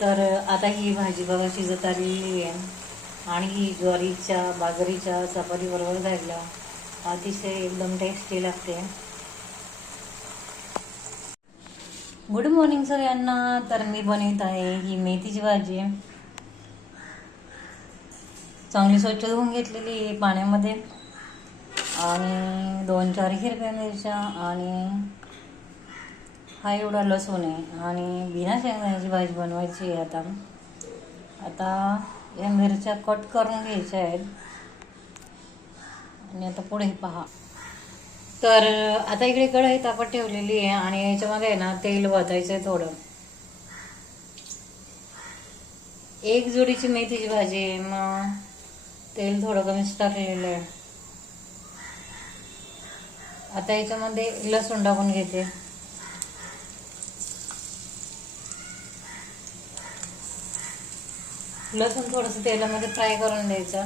तर आता ही भाजी बघा शिजत आलेली आहे आणि ही ज्वारीच्या बाजरीच्या चपाती बरोबर खायला अतिशय एकदम टेस्टी लागते. गुड मॉर्निंग सगळ्यांना. तर मी बनवत आहे ही मेथीची भाजी. चांगली स्वच्छ धुवून घेतलेली आहे पाण्यामध्ये आणि 2-4 हिरव्या मिरच्या आणि हा एवढा लसूण आहे आणि बिना शेंगदाण्याची भाजी बनवायची आहे. आता या मिरच्या कट करून घ्यायच्या आहेत आणि आता पुढे पहा. तर आता इकडे कढई तापत ठेवलेली आहे आणि याच्यामध्ये ना तेल वतायचं आहे थोडं. एक जोडीची मेथीची भाजी आहे, मग तेल थोडं कमीच टाकलेलं आहे. आता याच्यामध्ये लसूण टाकून घेते. लसूण थोडंसं तेलामध्ये फ्राय करून द्यायचं.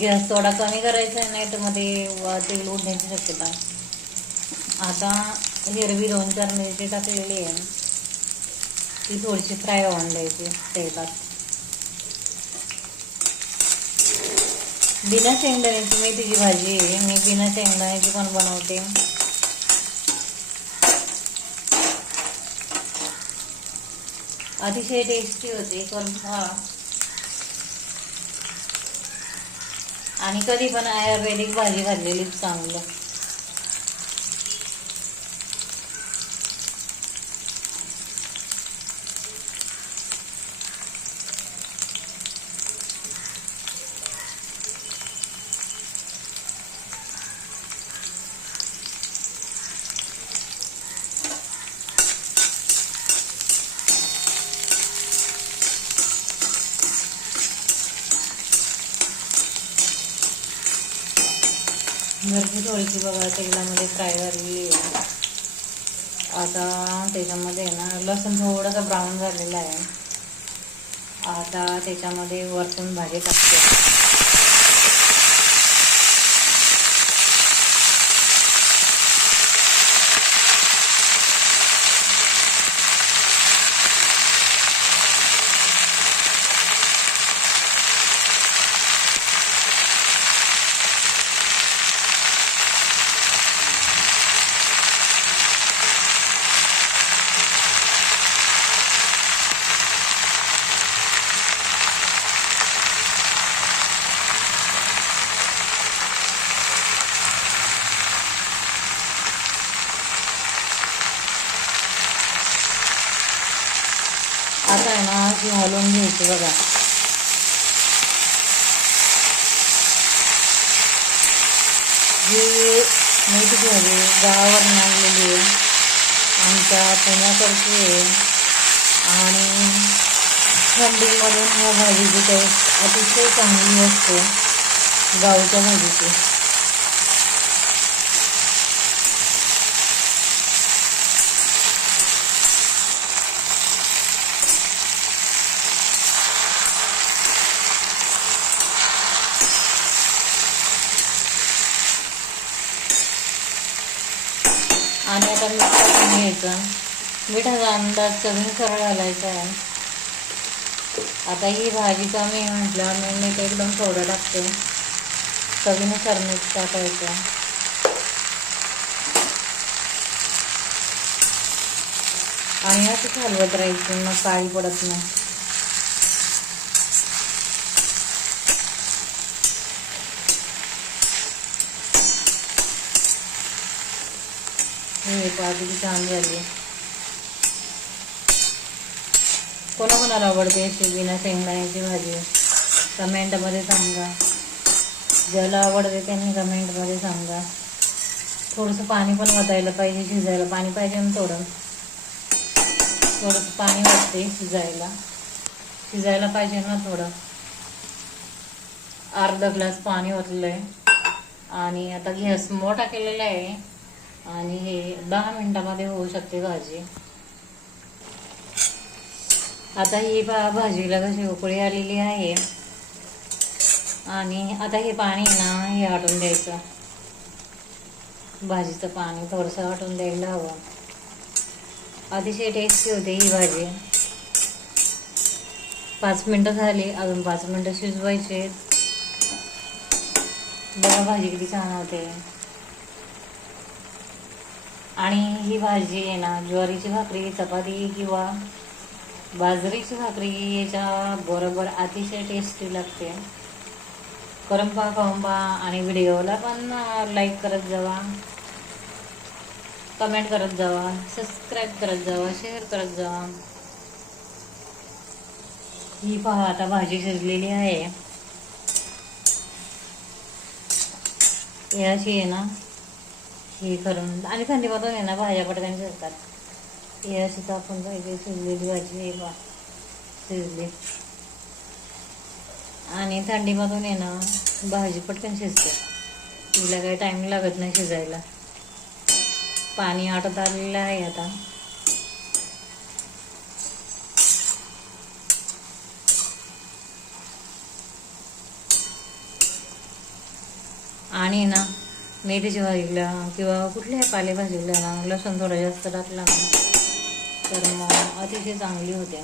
गॅस थोडा कमी करायचा आहे, नाही तर मध्ये तेल उडण्याची शक्यता. आता हिरवी 2-4 मिरची टाकलेली आहे, ती थोडीशी फ्राय होऊन द्यायची तेलात. बिना शेंगदाण्याची मेथीची भाजी आहे, मी बिना शेंगदाण्याची पण बनवते. अतिशय टेस्टी होते आणि कधी पण आयुर्वेदिक भाजी खाल्लेली चांगलं. मिरची थोडीशी बघा तेलामध्ये फ्राय झालेली आहे. आता त्याच्यामध्ये ना लसूण थोडंसं ब्राऊन झालेलं आहे. आता त्याच्यामध्ये वरतून भाजी टाकते. आता आहे ना ती हलवून घ्यायची बघा. ही मेथीची भाजी गावावर आणलेली आहे, आमच्या पुण्याकडची आहे आणि थंडीमधून ह्या भाजीची टेस्ट अतिशय चांगली असते गावच्या भाजीची. आणि आता मीठ टाकून घ्यायचं. मिठाचा अंदाज चवीनुसार घालायचा आहे. आता ही भाजी कमी म्हटलं मी मीठ एकदम थोडं टाकते. चवीनुसार मीठ टाकायचं आणि असं हलवत राहायचं, मग काळी पडत नाही. हे भाजी छान झाली. कोणाकोणाला आवडते अशी बिना शेंगदाण्याची भाजी कमेंटमध्ये सांगा. ज्याला आवडते त्यांनी कमेंटमध्ये सांगा. थोडंसं पाणी पण वतायला पाहिजे, शिजायला पाणी पाहिजे ना. थोडंसं पाणी वाटते शिजायला पाहिजे ना थोडं. अर्धा ग्लास पाणी ओतलं आहे आणि आता गॅस मोठा केलेला आहे आणि हे 10 मिनिटामध्ये होऊ शकते भाजी. आता ही भाजीला कशी उकळी आलेली आहे आणि आता हे पाणी ना हे आटून द्यायचं. भाजीचं पाणी थोडंसं आटून द्यायला हवं. अतिशय टेस्टी होते ही भाजी. 5 मिनटं झाली, अजून 5 मिनटं शिजवायचे. बघा भाजी किती छान होते. आणि ही भाजी आहे ना ज्वारीची भाकरी, चपाती किंवा बाजरीची भाकरी याच्या बरोबर अतिशय टेस्टी लागते. करून पहा, खाऊन पहा आणि व्हिडिओला पण लाईक करत जावा, कमेंट करत जावा, सबस्क्राईब करत जावा, शेअर करत जावा. ही पहा आता भाजी शिजलेली आहे. याची आहे ना हे करून आणि थंडीमधून आहे ना भाज्या पटकन शिजतात. हे अशी टाकून पाहिजे शिजलेली भाजी. हे पहा शिजली. आणि थंडीमधून आहे ना भाजी पटकन शिजते. तिला काही टाईम लागत नाही शिजायला. पाणी आटत आलेलं आहे आता. आणि ना मेथीच्या भाजीला किंवा कुठल्याही पालेभाजीला ना लसूण थोडं जास्त टाकला ना तर मग अतिशय चांगली होते.